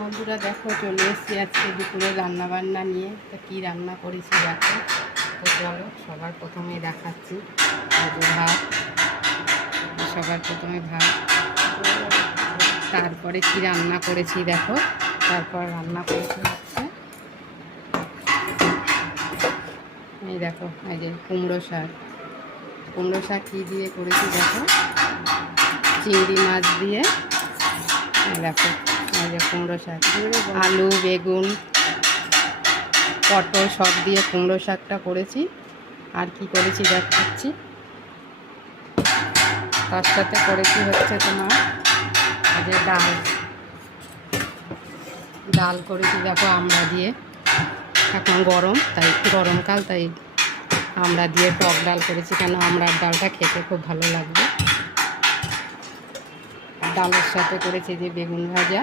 বন্ধুরা দেখো চলে এসেছি আজকে দুপুরে রান্নাবান্না নিয়ে। তো কী রান্না করেছি দেখো। তো চলো সবার প্রথমে দেখাচ্ছি ভাত, সবার প্রথমে ভাত, তারপরে কি রান্না করেছি দেখো। তারপর রান্না করেছি হচ্ছে এই দেখো, এই যে কুমড়ো শাক। কুমড়ো শাক কী দিয়ে করেছি দেখো, চিংড়ি মাছ দিয়ে। দেখো এই যে কুমড়ো শাক, আলু বেগুন পটল সব দিয়ে কুমড়ো শাকটা করেছি। আর কি করেছি দেখাচ্ছি। তার সাথে করেছি হচ্ছে তোমার যে ডাল করেছি দেখো আমড়া দিয়ে। এখন গরম, তাই গরমকাল, তাই আমড়া দিয়ে টক ডাল করেছি, কেন আমড়ার ডালটা খেতে খুব ভালো লাগবে। ডালের সাথে করেছি যে বেগুন ভাজা।